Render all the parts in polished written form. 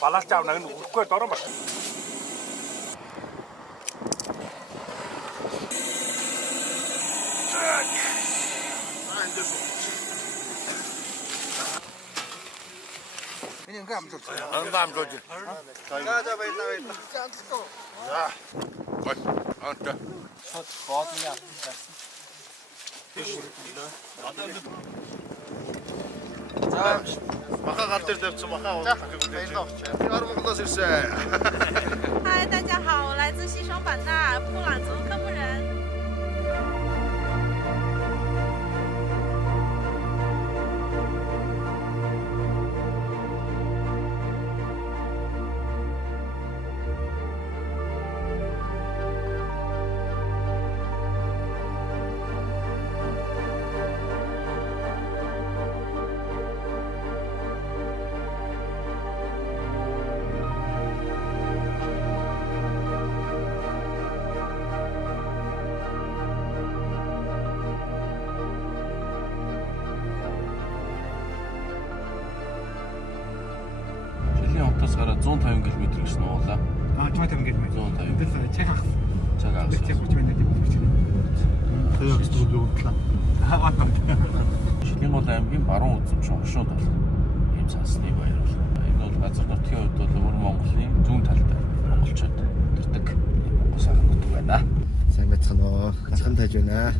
Балаас аав нэг үрхгүй дороо баг. Ini enggak ambil. Enggak ambil. Enggak ada baik. Ya. Ой, анта. Вот меня. За Маха гар дээр тавьсан маха. Баярлалаа. Монголоос ирсэн. 嗨，大家好，我来自西双版纳布朗族科目人。 Хотоос гараад 150 км гэж нуулаа. 150 км. 150. Тэр цаг ах. Цаг ах. Тэр 30 минут юм болж байна. Таяг зүйл юу гэрлаа. Шингол аймгийн баруун үзэмч хошууд бол ийм цаасны баяр бол. Энэ бол газар нутгийн хувьд бол өвөр Монголын зүүн талд монголчууд төрдөг Монгол сайхан нутаг байна. Сайн байцгаана уу? Нахан тайж байна.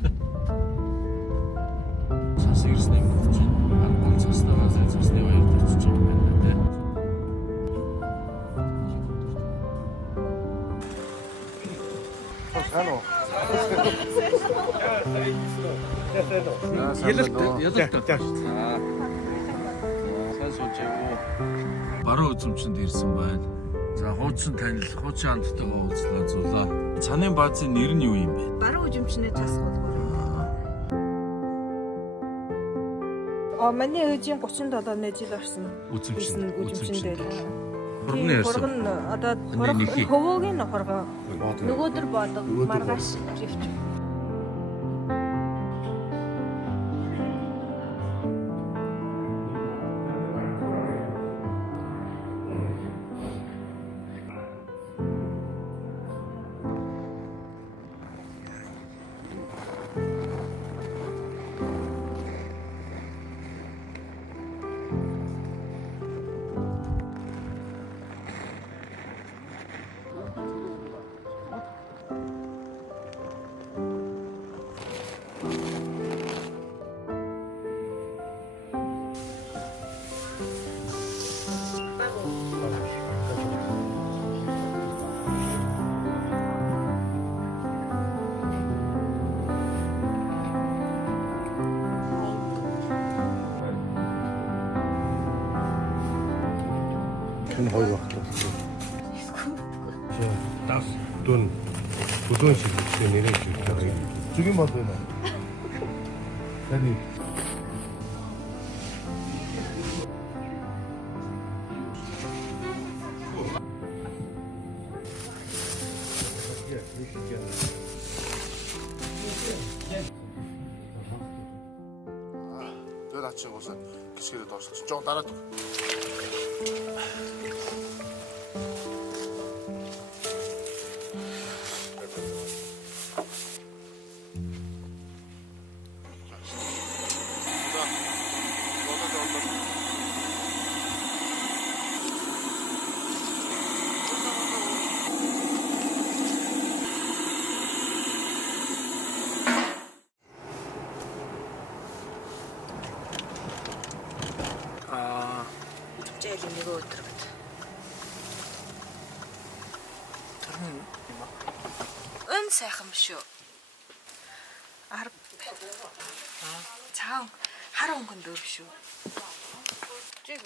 Цас ирсэн юм гэж гол цаснаас цасны баяр төрчих юм байна те. Хано. Ялалт. Сайн суучаагүй. Баруун үзэмчэнд ирсэн байна. За хуучин танил, хуучин хамттайгаа уулзлаа. Цанын баазын нэр нь юу юм бэ? Баруун үзэмчний тас болгоо. Миний ээжийн 37 жил орсон. Үзэмчин дээр. Хурганы ярьсан. Хурган одоо хөвөөгийн хурган. Нөгөөдөр бодог маргааш живч. Энэ хоёр багт болсон. Тас дүн. Бүдүүн шиг нэрээ шиг. Зүгийн бод байна. Таны Тэр ачиг уусаа гисгэрээд орсон. Жоо дараад. Жээл нэг өдөр бат. Өн сайхан биш үү? Арга. Цаан хар өнгөн дөр биш үү? Жиг.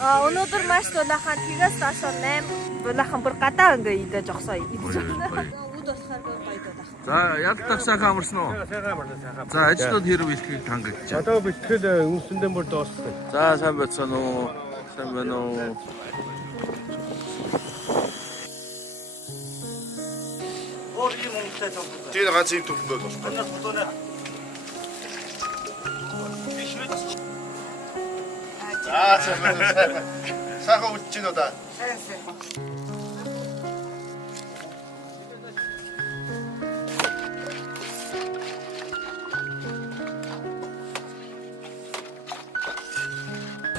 Өнөөдөр маш дулаахан тгээс доошо 8 дулаахан бүр гадаа ингээ идэж огсоо идэж байна. Үд болохоор гоё дулаахан. За ялдах сайхан амарсан уу? Сайхан амарсан сайхан. За ажлууд хэрэг бэлтгэл хангаж. Одоо бэлтгэл үнсэндээ бүр дууссан. За сайн байцгаана уу? Сайн байна уу? Тэр ганц юм төлөв болсон. Сайхан үлдэж байна уу да?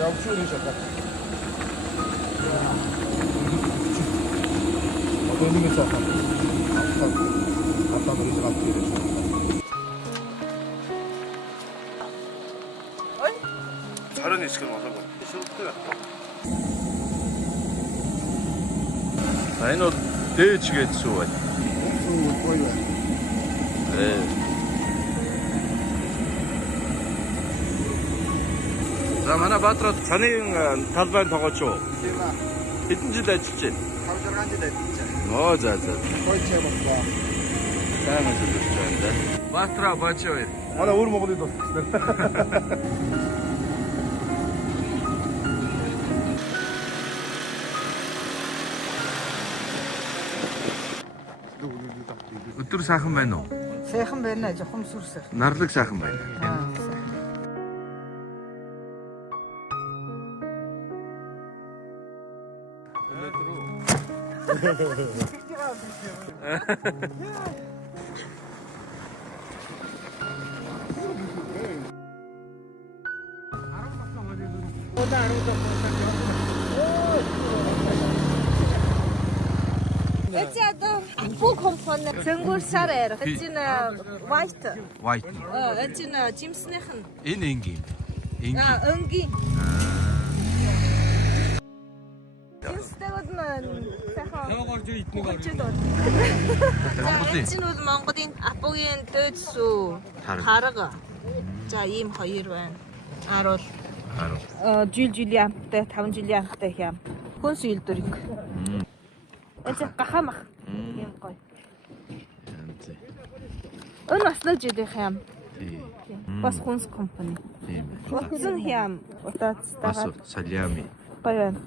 Явчихсан шатаа. Одоо нэг л цаахаа. Одоо нэг л авчих. Ой. Царын хэсэг нь болоогүй. Шүлдэг. Энэ бол дээж гээд сүү байна. Сүү гоё байна. За манай Баатраад цанын талбайн тоглож уу? Тийм аа. Хэдэн жил ажиллаж байна? 5-6 жил ажиллаж байна. Оо за. Гоё ч юм боллоо. Сайн ажиллаж байна да. Баатраа бачаа. Манай өөр Монголын дууссан. Өдөр сайхан байна уу? Сайхан байна, жоохон сүрсэр. Нарлаг сайхан байна. Это фу компания. Цэнгүүр сар эр. Это white. White. Это жимснийхэн. Энэ энгийн. Энгийн. Жимстэйгүүд маань сайхан. Яагаад юу идэх Хүчтэй доо. Монголын. Энэ бол Монголын апогийн дээд сүү. Харга. За ийм хоёр байна. Аруул. Жил ямтай 5 жилийн амтай хям. Хөнс илдвэрийг. Это гахамах. Ийм гоё. Энэ бас л жилийн хям. Бас хөнс компани. Тийм. Утсан хям. Утаацтайгаа. Салями. Гоё байна.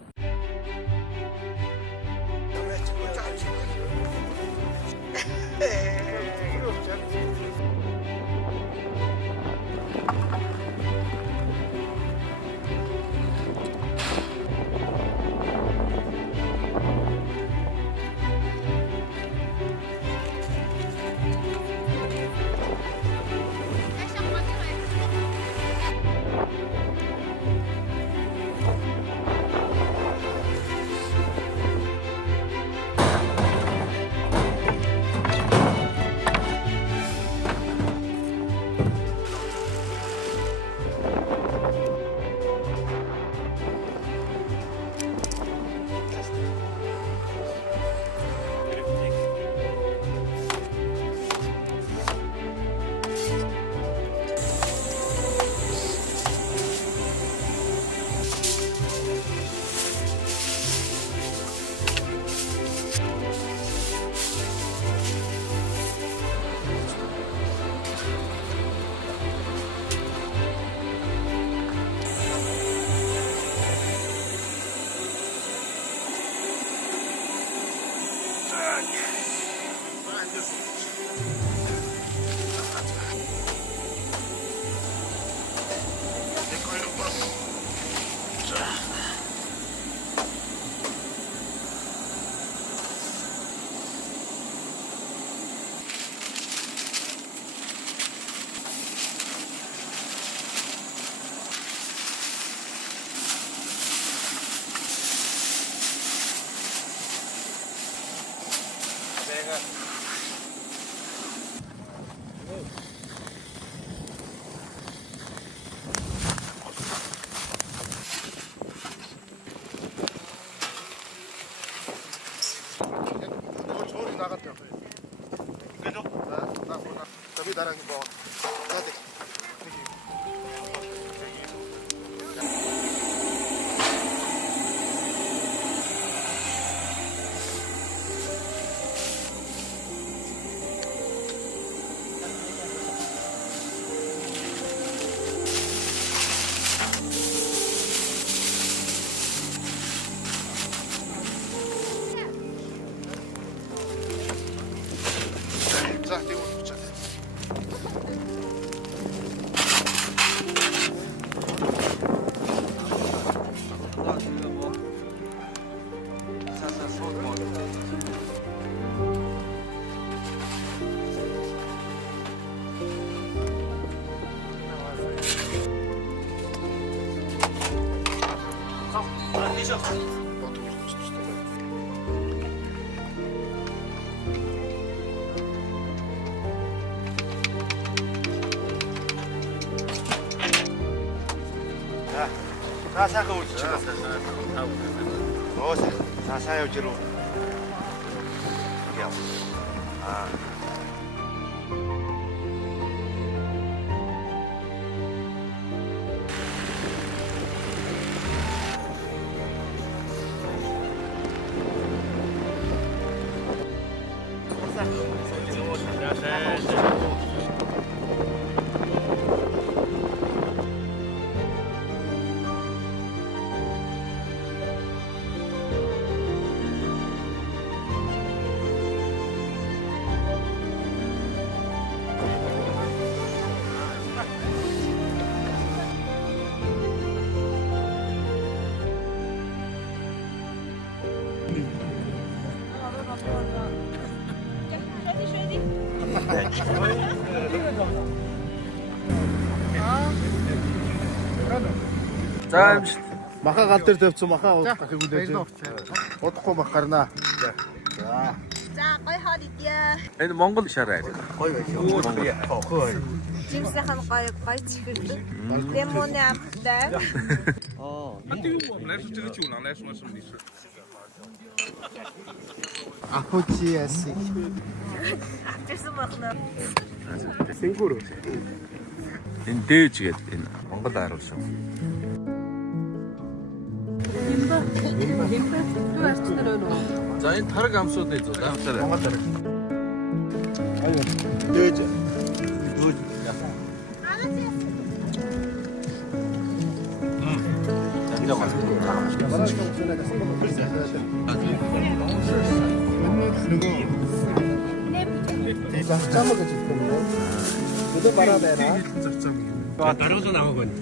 나랑 뭐 나한테 За сайхан үлдчихлээ. Оо за сайн явж ирв. Яа. За юм шүү. Маха гал дээр тавьсан маха дахиг үлээж. Удахгүй мах гарнаа. За. За гой хоол идье. Энэ Монгол шараа. Жимсэхэн гой чихэрдэг. Лемоны амттай. Ахуйчи яси. Тэрсэн байна. Сингур. Энэ дээж гэдэг энэ Монгол арга шүү. За энэ тараг амсууд ээ зөө. Монгол тараг. Аюу. Дээж. Зарцаамаа гэж хэлдэг юм. Өдөө бараа байна. Даруул намайг байна.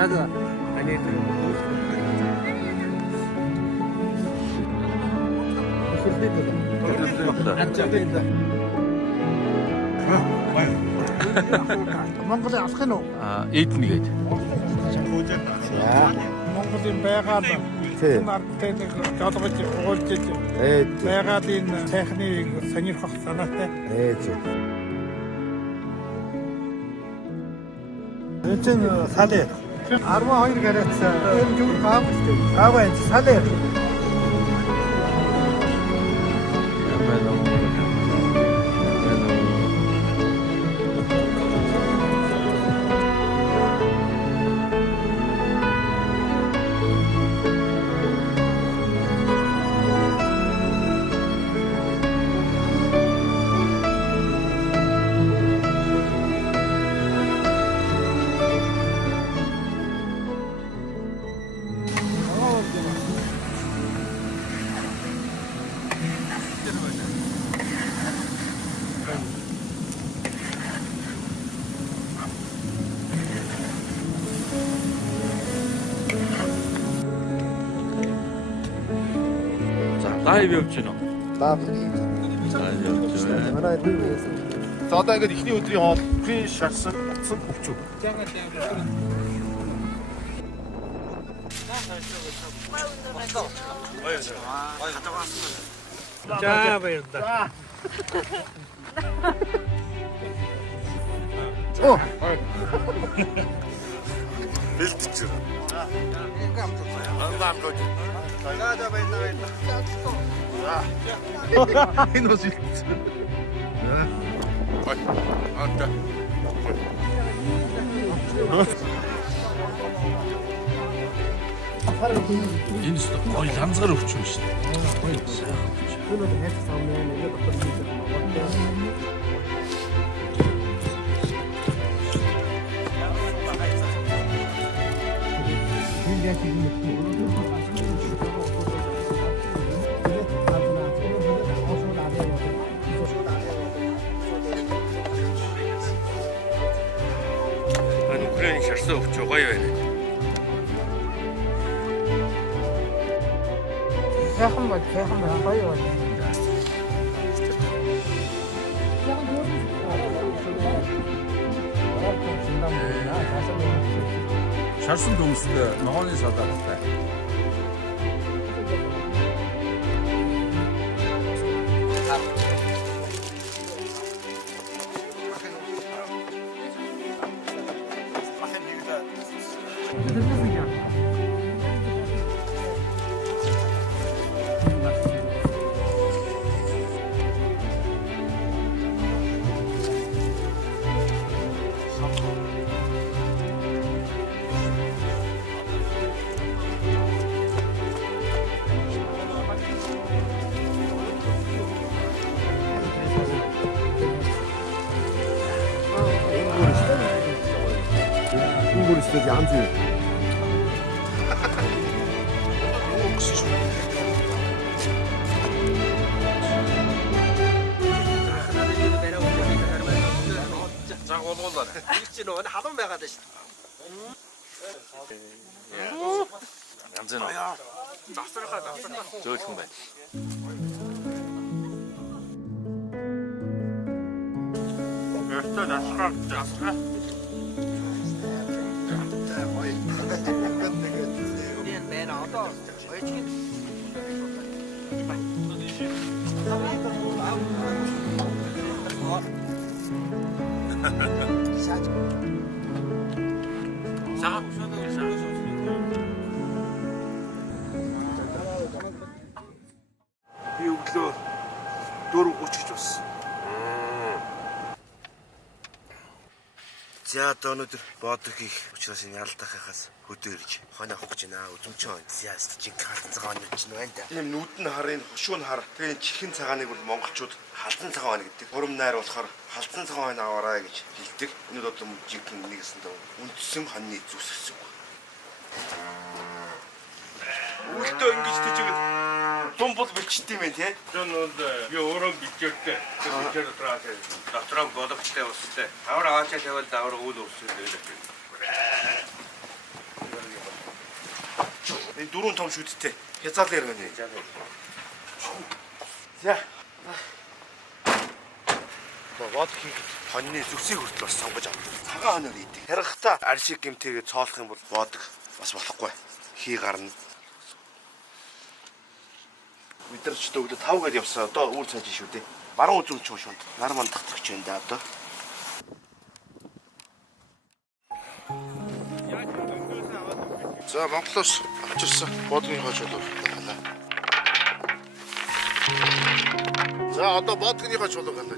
Яг Монголын алах нь уу? Эднэгээд. Монголын байгаад маркетинг жолгож уулж байгаад энэ техник сонирхох санаатай. Энэ чинь салээ. 12 гараас энэ зүг гав шүү дээ. Гав энэ салээ. Лайв явж байна уу? Лав. Лайв явж байна. Манай дүү. За одоо ингээд ихний өдрийн хоол фин шарсан утсан өвчүү. За баярлалаа. Оо. Бэлтчих. Ангам гоо. За баярлалаа. Энэ үсэл. Ой. Анта. Энэ ч гоё ганцгаар өвчөн шүү дээ. Украин шарсан өвч гоё байна. Сайхан гоё байна. Шарсан төмөстэй ногооны салааттай. бүр өстой янз бүр. За голгуулаа. Ирж чинь нөгөө халуун байгаад шүү. Янз нь. Завсархаа. Зөөлхөн байна. Завсархаа. Ben одоо ойчгийн Би өглөө 4:30 гэж болсон. За одоо өнөөдөр боодор хийх учраас энэ ялдаахаас хөдөө ирж хонь авах гэж байна. Үзмчөө байна. Яаст жин халтан цагаан юм чинь байна да. Тийм нүдэн харын хушуун хар. Тэгээ чихэн цагааныг бол монголчууд халтан цагаан гэдэг. Урам найр болохоор халтан цагаан аваарай гэж хэлдэг. Энэ бол жинхэнэ нэгэсэндээ үндсэн хоньны зүс гэсэн үг. Үлдөө ингэж тийчгээд бомбол бичдэг юм тий. би өөрөө бичээртэй. Тэр дотроо дотроо бодогчтой устай. Авар аачаа тавал давар үйл өссөн дээр. Энэ дөрөв том шүдтэй. Хязгаал дээр гэнэ. За. Бод хийх хоньны зүсийг хүртэл бас сонгож авах. Цагаан хоноор ийдэг. Харахта аршиг гэмтээгээ цоолох юм бол бодог бас болохгүй. Хий гарна. Бид нар ч өглөө 5 гээд явсан. Одоо үр цааш шүү дээ. Баруун үзүүн ч шунд. Нар мандах гэж байна да одоо. За Монголоос авчирсан бодгийн хожууд байна. За одоо бодгийн хожууд байна.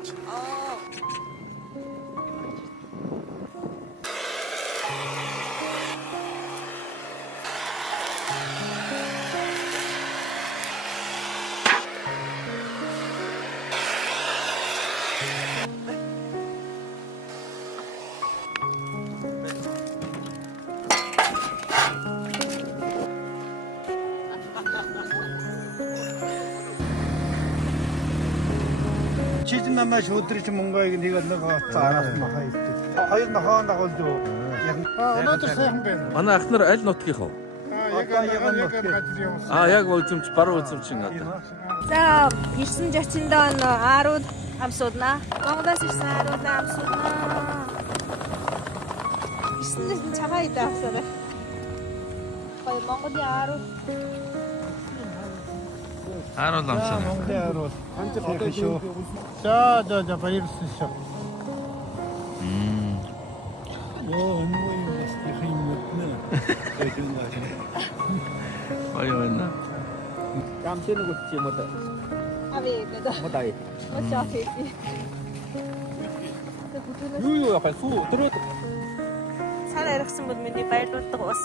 Чиж намаа шүдрэж мөнгөийг нэг араас махаа итдэг. Хоёр нохоо нагуулж юу. Өнөөдөр сайхан байна. Манай ахнаар аль нутгийнх вэ? Яг үзэмч баруун үзэмчин одоо. За 960 он Арууд амсууднаа. Монголоос ирсэн Аруудаа амсууднаа. 9 цагаан идэ авсараа. Хоёр Монголын Арууд. Харуул амсаа. Монголын Арууд. Анчаа шүү. За баярлалаа шүү. Ёо энэ юу юм бэ? Баяна. Камшин гүч юм уу? Авээ гэдэг. Мотай. Очоо. Юу яхаа суу тэрэг Цаар ярихсан бол миний баярлуулдаг ус.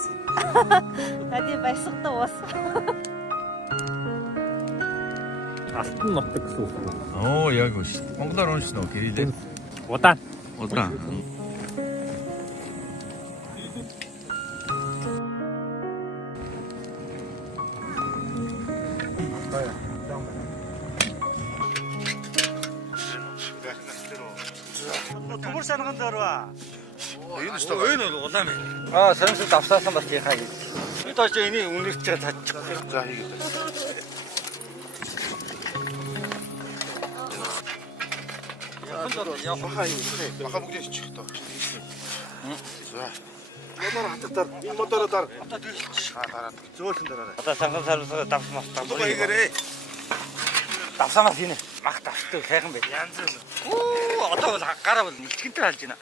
Надад баясгадаг ус. алтан нутаг гэсэн үг. Оо яг үү шүү. Монголоор уншсан уу гэрэлээ? Удаан. Удаан. Түмэр санаган дээр ба. Энэ шүү. Энэ бол улаан юм. Сарамсад авсаасан бас яхаа гэж. Би тооч энийг үнэрч чадчих. За хийгээд. Яхаа юм. Баха бүгдээ чих тоо. За. Мотор хатгаар энэ мотороо дараа. Гараад зөөлхөн дараа. Одоо санган сарвсаа давсмаас Туга хийгээрээ. давсамаас хийнэ. Мах давсдаг сайхан бай. Янз бүр. Оо одоо бол гараа бол илтгэнтэй халж байна.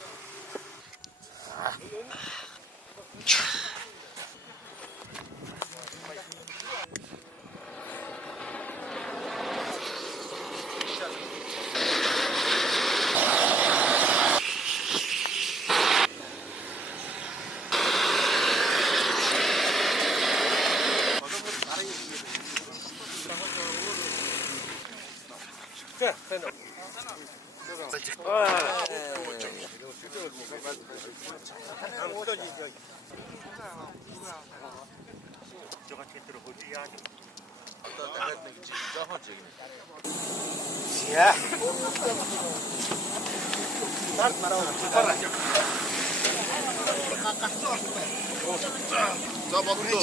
Тэ. За. За бодлоо.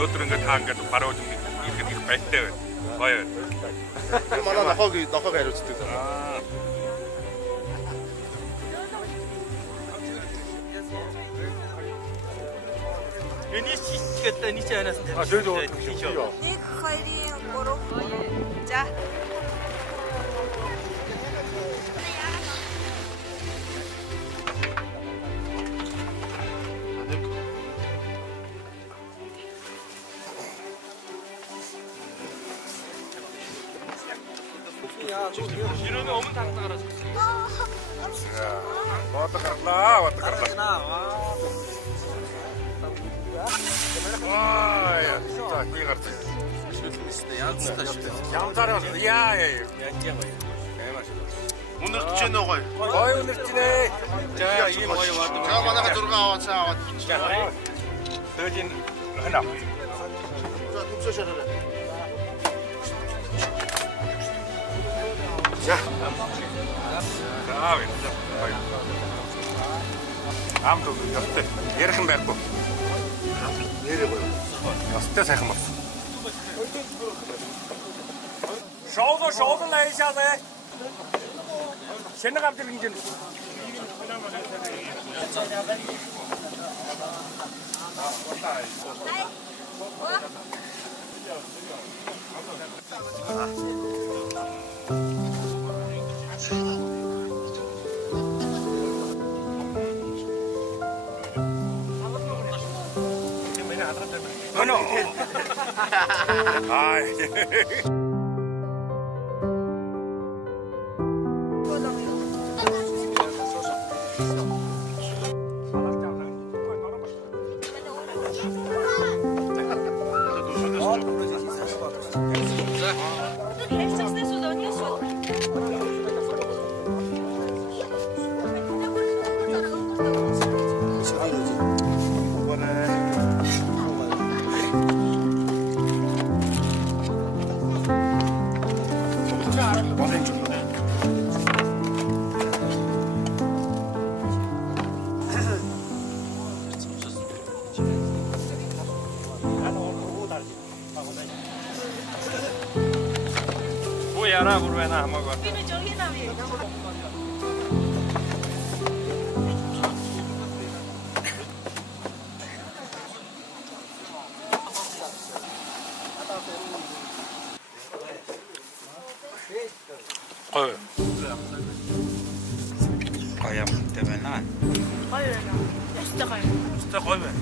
өнөөдөр ингээд та ингээд баруун ингээд их байтай байна. Гоё. Манай нохог хариуцдаг. Нэг хоёрын гурав. За. Ирээний өмнө тагтаагаараа. Бод гарлаа. Аа, за тий гардаг. Янзаар яа. Үнэрч гэнэ гоё. Гоё үнэрч нэ. За ийм гоё бод. За манайха 6 аваад. Дөжин хана. За түмсөө шараарай. За. Аа, гоё. Амд явтай. Ярих юм байхгүй. Нэрээ гоё. Ястай сайхан болсон. Шоуд лайшаа. Шинэ гамтэр гинжин. Ano? Ay. Яра бүрвэна хамаагүй. Гоё. Гоё байна. Гоё байна. Ястай гоё. Өстой гоё байна.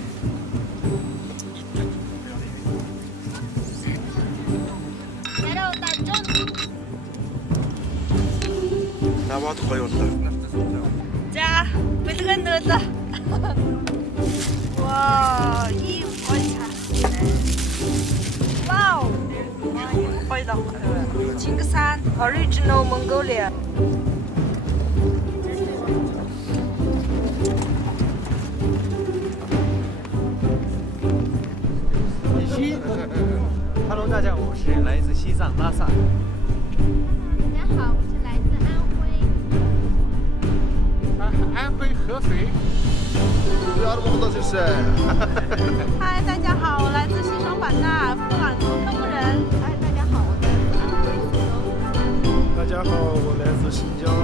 Намайг гоё боллоо. За, бэлгэн нөлөө. Вау, ийм гоё цаа. Вау. Гоё даа. Чингис хаан Original Mongolia. Hello， 大家好，我是来自西藏拉萨。大家好，我是来自安徽。安徽合肥。 Yarmouгдаас ирсэн. 嗨，大家好，我来自西双版纳，富兰克夫人。大家好，我来自安徽苏州。家好，我来自新疆。